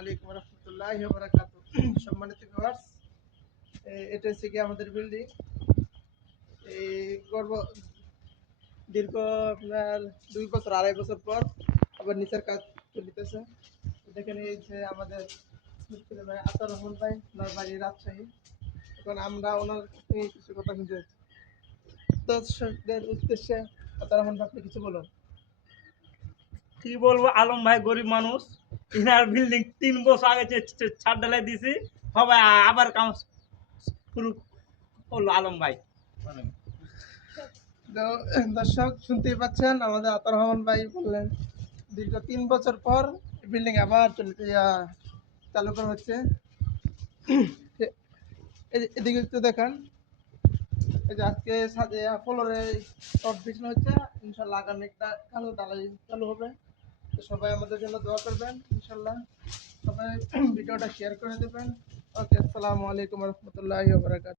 আলাইকুম ওয়া রাহমাতুল্লাহি ওয়া বারাকাতুহু। সম্মানিত ভিউয়ার্স, এটা হচ্ছে কি আমাদের বিল্ডিং। এই করব দীর্ঘ আপনার 2 বছর 2.5 বছর পর আবার নিচের কাজ চলিতেছে। দেখেন এই যে আমাদের মিস্ত্রি ভাই আতার রহমান ভাই, ওনার বাড়ি রাজশাহী। এখন আমরা ওনার থেকে কিছু কথা শুনতে চাচ্ছি। দর্শকদের উদ্দেশ্যে আতার রহমান ভাই, আপনি কিছু বলুন। কি বলবো, আলম ভাই গরিব মানুষ। ইনার বিল্ডিং 3 বছর আগে ছাদ ঢালাই দিছি, সবাই আবার কাম শুরু করলো আলম ভাই। তো দর্শক শুনতেই পাচ্ছেন, আমাদের আতার রহমান ভাই বললেন দীর্ঘ 3 বছর পর বিল্ডিং আবার চালু করা হচ্ছে। এদিকে একটু দেখান, এই যে আজকে সাথে ফ্লোরে টপ বিছানো হচ্ছে। ইনশাল্লাহ আগামী একটা কালো ডালাই চালু হবে। তো সবাই আমাদের জন্য দোয়া করবেন ইনশাল্লাহ। সবাই ভিডিওটা শেয়ার করে দেবেন। ওকে, আসসালামু আলাইকুম রহমতুল্লাহি ওয়া বারাকাতুহু।